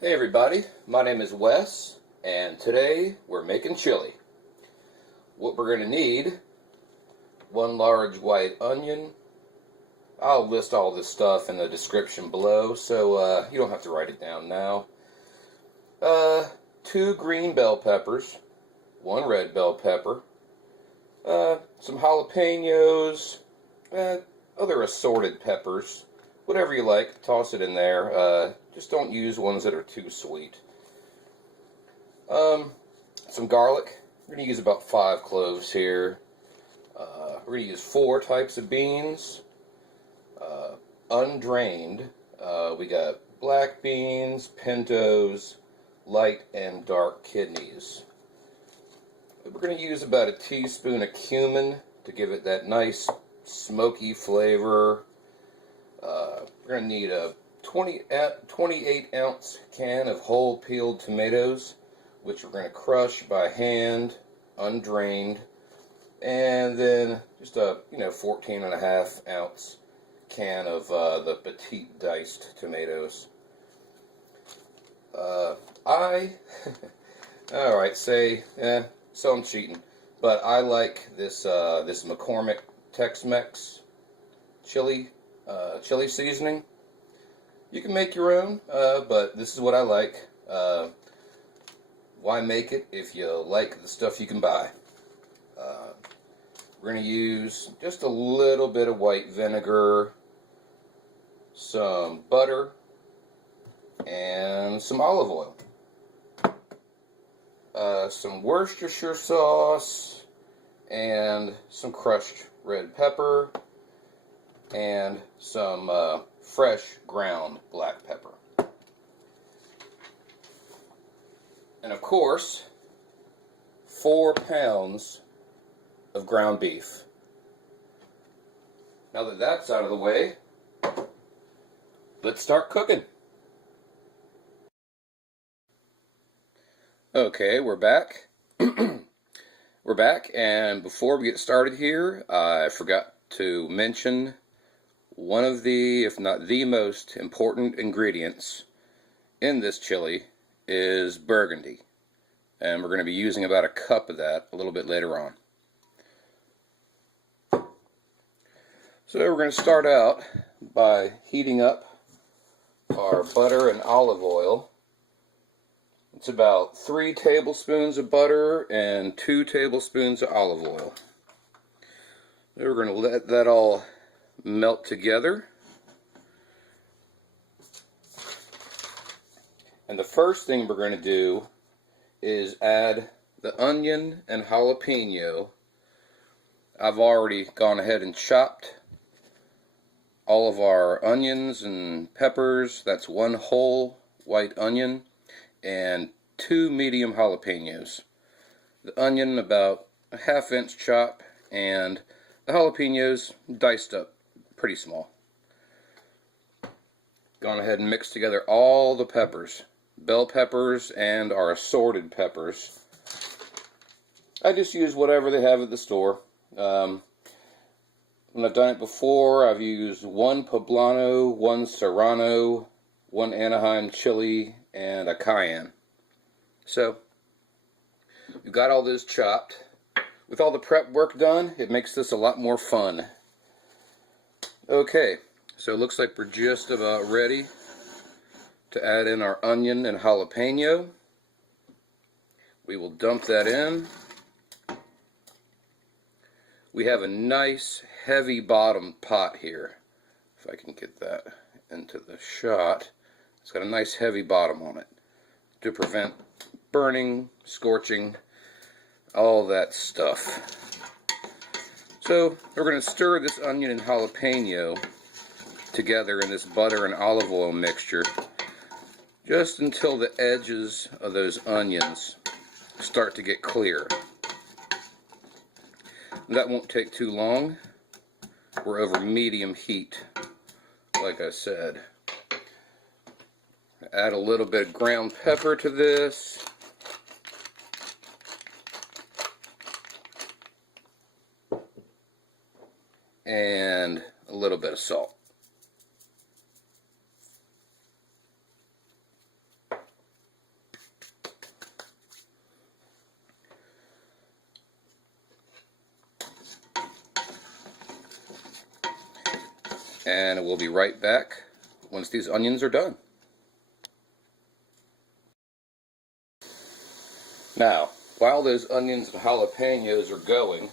Hey everybody, my name is Wes, and today we're making chili. What we're going to need: one large white onion. I'll list all this stuff in the description below, so you don't have to write it down now. 2 green bell peppers, 1 red bell pepper, some jalapenos, other assorted peppers. Whatever you like, toss it in there. Just don't use ones that are too sweet. Some garlic. We're going to use about 5 cloves here. We're going to use 4 types of beans. Undrained. We got black beans, pintos, light and dark kidneys. We're going to use about a teaspoon of cumin to give it that nice smoky flavor. We're going to need a 28 ounce can of whole peeled tomatoes, which we're going to crush by hand, undrained, and then just a 14.5 ounce can of the petite diced tomatoes. Alright, so I'm cheating, but I like this this McCormick Tex-Mex chili seasoning. You can make your own, but this is what I like. Why make it if you like the stuff you can buy? We're going to use just a little bit of white vinegar, some butter, and some olive oil. Some Worcestershire sauce, and some crushed red pepper, and some fresh ground black pepper. And of course, 4 pounds of ground beef. Now that that's out of the way, let's start cooking. Okay, we're back. We're back, and before we get started here, I forgot to mention one of the, if not the most important ingredients in this chili is burgundy. And we're going to be using about a cup of that a little bit later on. So we're going to start out by heating up our butter and olive oil. It's about 3 tablespoons of butter and 2 tablespoons of olive oil. So we're going to let that all melt together. And the first thing we're going to do is add the onion and jalapeno. I've already gone ahead and chopped all of our onions and peppers. That's 1 whole white onion and 2 medium jalapenos. The onion about a 1/2 inch chop, and the jalapenos diced up pretty small. Gone ahead and mixed together all the peppers, bell peppers and our assorted peppers. I just use whatever they have at the store. When I've done it before, I've used 1 poblano, 1 serrano, 1 anaheim chili, and a cayenne. So, we've got all this chopped. With all the prep work done, it makes this a lot more fun. Okay, so it looks like we're just about ready to add in our onion and jalapeno. We will dump that in. We have a nice heavy bottom pot here. If I can get that into the shot. It's got a nice heavy bottom on it to prevent burning, scorching, all that stuff. So we're going to stir this onion and jalapeno together in this butter and olive oil mixture just until the edges of those onions start to get clear. That won't take too long. We're over medium heat, like I said. Add a little bit of ground pepper to this. And a little bit of salt. and we'll be right back once these onions are done. Now, while those onions and jalapenos are going,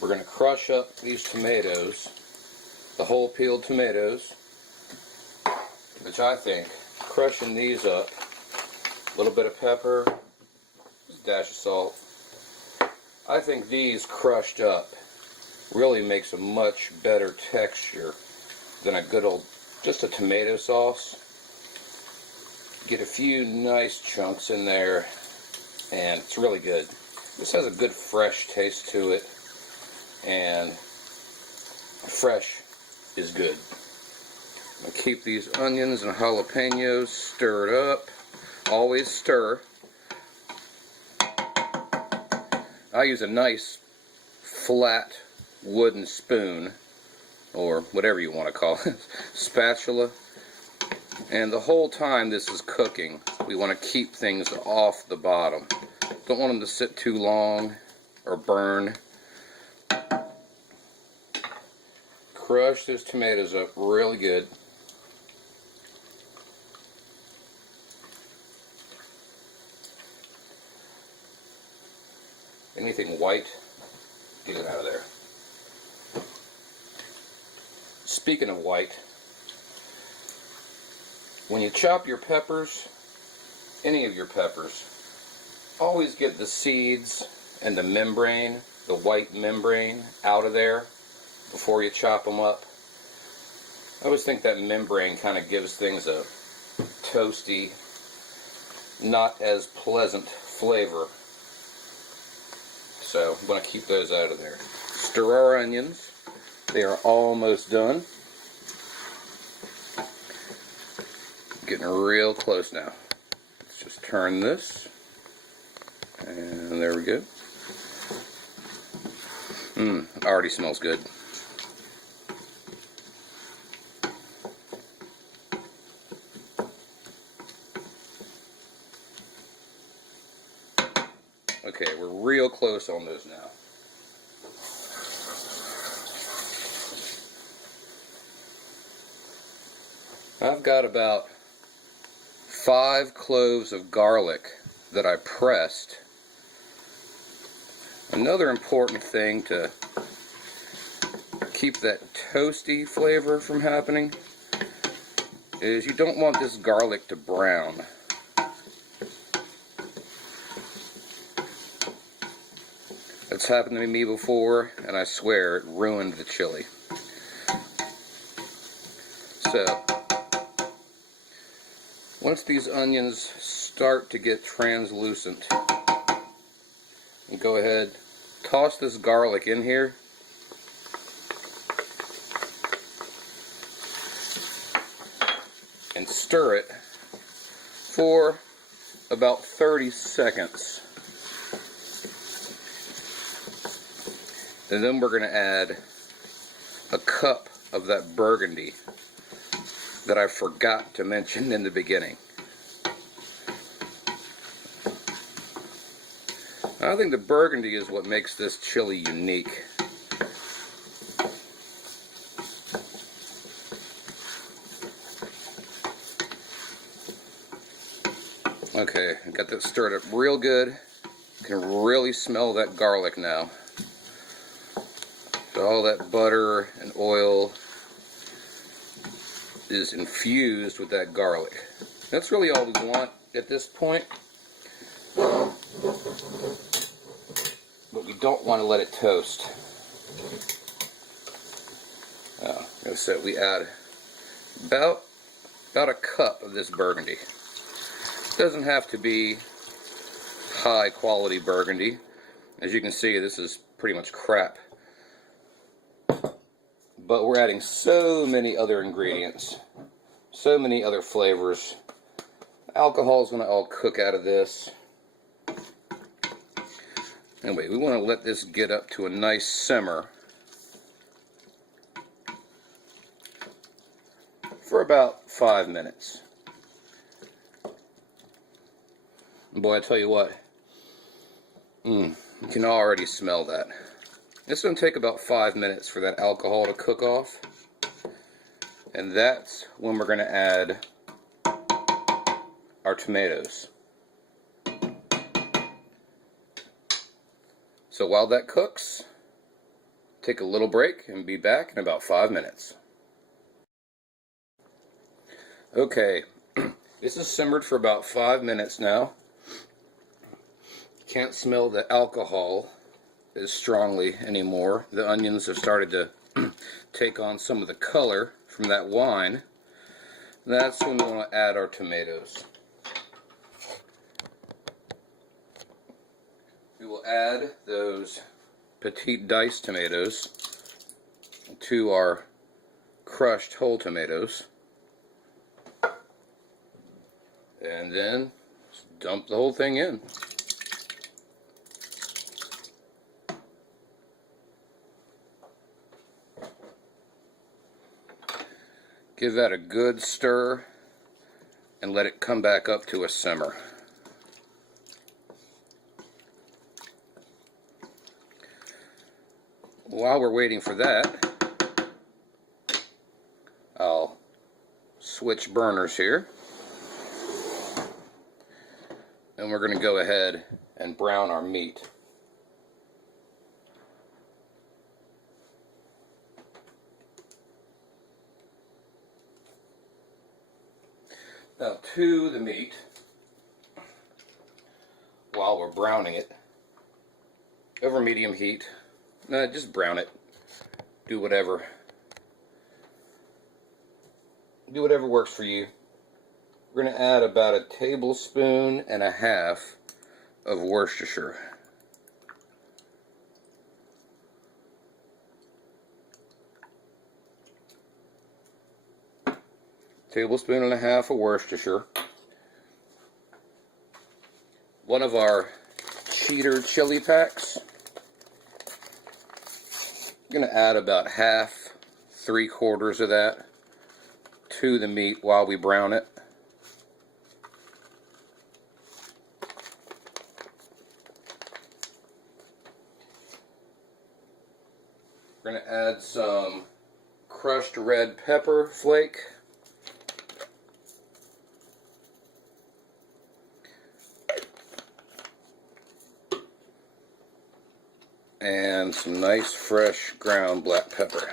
we're going to crush up these tomatoes, the whole peeled tomatoes, which I think, crushing these up, a little bit of pepper, a dash of salt, I think these crushed up really makes a much better texture than a good old, just a tomato sauce. Get a few nice chunks in there, and it's really good. This has a good fresh taste to it, and fresh is good. I'm going to keep these onions and jalapenos stirred up. Always stir. I use a nice flat wooden spoon, or whatever you want to call it, spatula. And the whole time this is cooking, we want to keep things off the bottom. Don't want them to sit too long or burn. Crush those tomatoes up really good. Anything white, get it out of there. Speaking of white, when you chop your peppers, any of your peppers, always get the seeds and the membrane, the white membrane, out of there before you chop them up. I always think that membrane kind of gives things a toasty, not as pleasant flavor. So I'm going to keep those out of there. Stir our onions. They are almost done. Getting real close now. Let's just turn this. And there we go. Already smells good. Okay, we're real close on those now. I've got about 5 cloves of garlic that I pressed. Another important thing to keep that toasty flavor from happening is you don't want this garlic to brown. That's happened to me before, and I swear it ruined the chili. So, once these onions start to get translucent, you go ahead, toss this garlic in here. And stir it for about 30 seconds. And then we're going to add a cup of that burgundy that I forgot to mention in the beginning. I think the burgundy is what makes this chili unique. Okay, I got that stirred up real good. You can really smell that garlic now. So all that butter and oil is infused with that garlic. That's really all we want at this point. But we don't want to let it toast. So we add about a cup of this burgundy. It doesn't have to be high quality burgundy. As you can see, this is pretty much crap. But we're adding so many other ingredients, so many other flavors. Alcohol is going to all cook out of this. Anyway, we want to let this get up to a nice simmer for about 5 minutes. And boy, I tell you what, you can already smell that. It's going to take about 5 minutes for that alcohol to cook off. And that's when we're going to add our tomatoes. So while that cooks, take a little break and be back in about 5 minutes. Okay, this has simmered for about 5 minutes now. Can't smell the alcohol as strongly anymore. The onions have started to take on some of the color from that wine. That's when we want to add our tomatoes. We will add those petite diced tomatoes to our crushed whole tomatoes. And then dump the whole thing in. Give that a good stir and let it come back up to a simmer. While we're waiting for that, I'll switch burners here. And we're going to go ahead and brown our meat. Now to the meat, while we're browning it, over medium heat, just brown it, do whatever works for you. We're going to add about 1.5 tablespoons of Worcestershire. Tablespoon and a half of Worcestershire. One of our cheater chili packs. I'm going to add about 1/2, 3/4 of that to the meat while we brown it. We're going to add some crushed red pepper flake. And some nice fresh ground black pepper.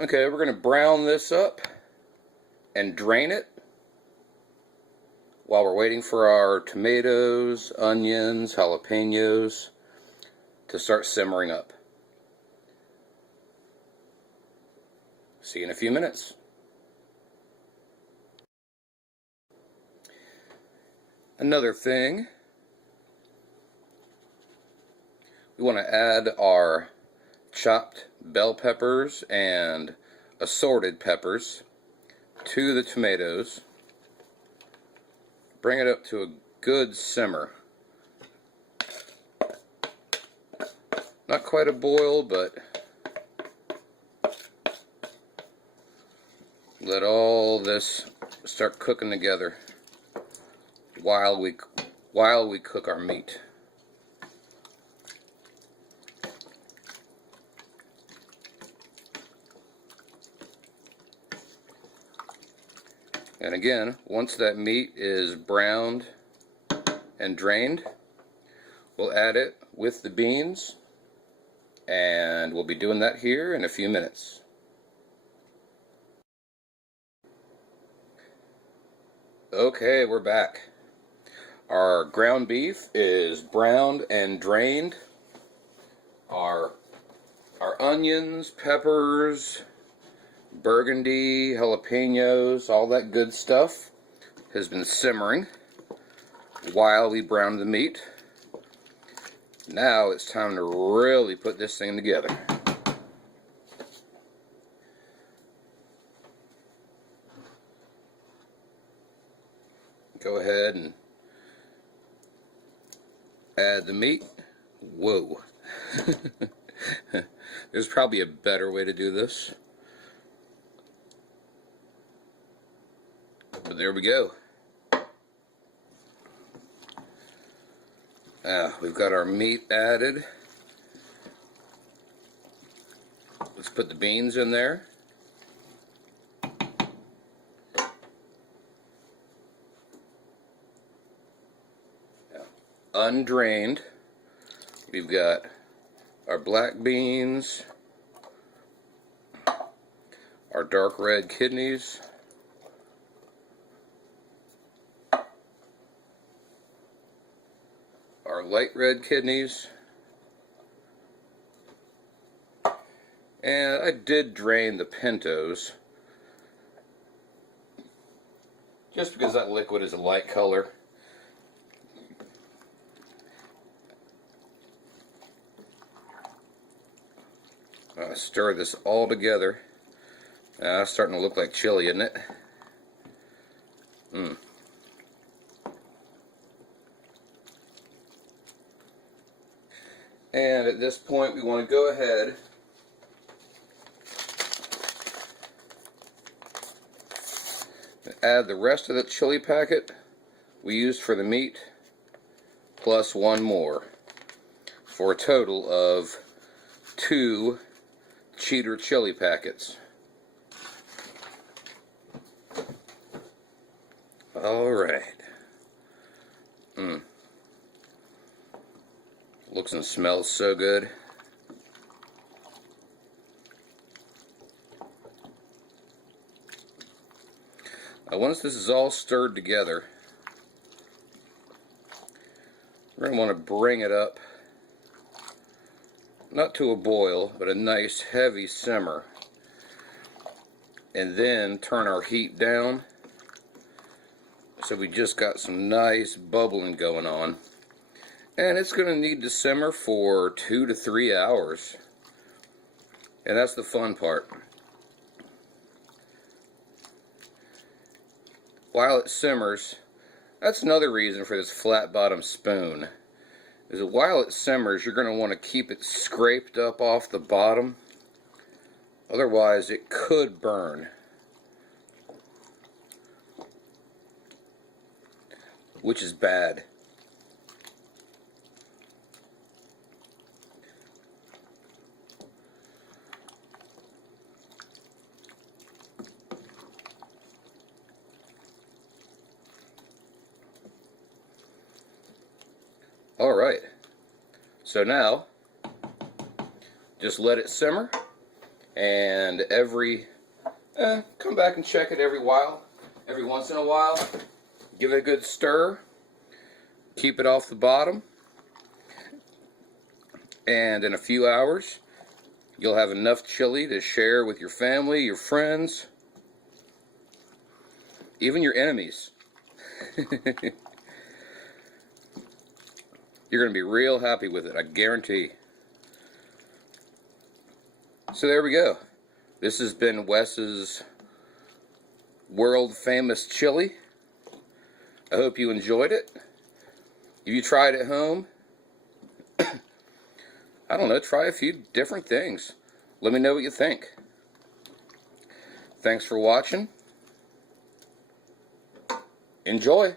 Okay, we're going to brown this up and drain it while we're waiting for our tomatoes, onions, jalapenos to start simmering up. See you in a few minutes. Another thing, we want to add our chopped bell peppers and assorted peppers to the tomatoes. Bring it up to a good simmer. Not quite a boil, but let all this start cooking together while we cook our meat. And again, once that meat is browned and drained, we'll add it with the beans, and we'll be doing that here in a few minutes. Okay, we're back. Our ground beef is browned and drained. Our onions, peppers, burgundy, jalapenos, all that good stuff has been simmering while we brown the meat. Now it's time to really put this thing together. Go ahead and add the meat. Whoa. There's probably a better way to do this. But there we go. We've got our meat added. Let's put the beans in there. Undrained. We've got our black beans, our dark red kidneys, our light red kidneys, and I did drain the pintos just because that liquid is a light color. Stir this all together. It's starting to look like chili, isn't it? And at this point, we want to go ahead and add the rest of the chili packet we used for the meat, plus one more, for a total of 2 cheater chili packets. Alright. Looks and smells so good. Now, once this is all stirred together, we're going to want to bring it up, not to a boil, but a nice heavy simmer, and then turn our heat down so we just got some nice bubbling going on. And it's going to need to simmer for 2 to 3 hours, and that's the fun part. While it simmers, that's another reason for this flat bottom spoon, is that while it simmers, you're going to want to keep it scraped up off the bottom, otherwise it could burn, which is bad. Alright, so now just let it simmer, and come back and check it every once in a while. Give it a good stir, keep it off the bottom, and in a few hours you'll have enough chili to share with your family, your friends, even your enemies. You're going to be real happy with it, I guarantee. So there we go. This has been Wes's world famous chili. I hope you enjoyed it. If you try it at home, I don't know, try a few different things. Let me know what you think. Thanks for watching. Enjoy.